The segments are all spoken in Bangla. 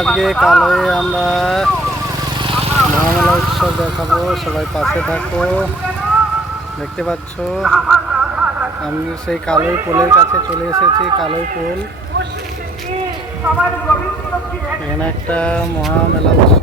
আজকে কালে আমরা মহামেলা উৎসব দেখাবো, সবাই পাশে থাকো। দেখতে পাচ্ছ, আমি সেই কালোই পোলের কাছে চলে এসেছি, কালোই পোল এখানে একটা মহামেলা উৎসব।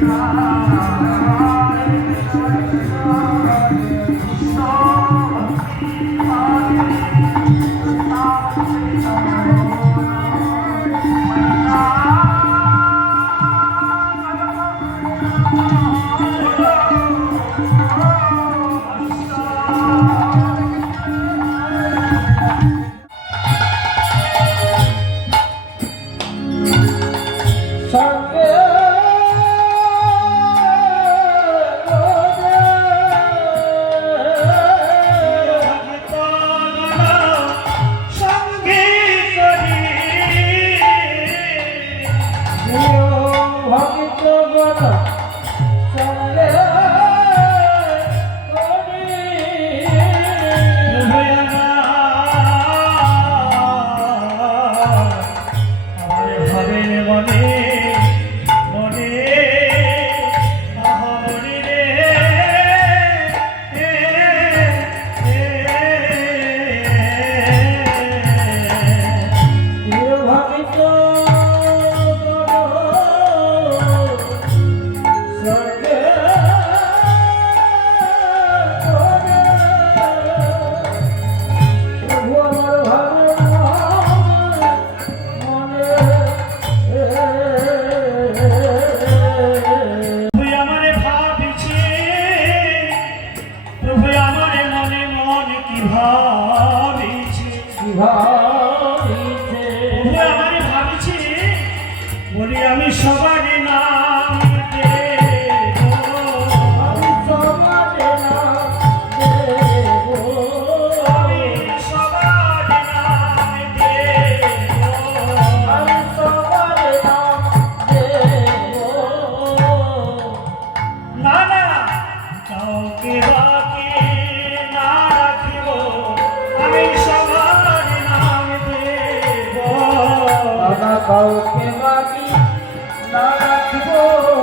家。মনে প্রভু আমারে ভাবিছে বলি আমি সবারই নাম কাউকে বাকি রাখব।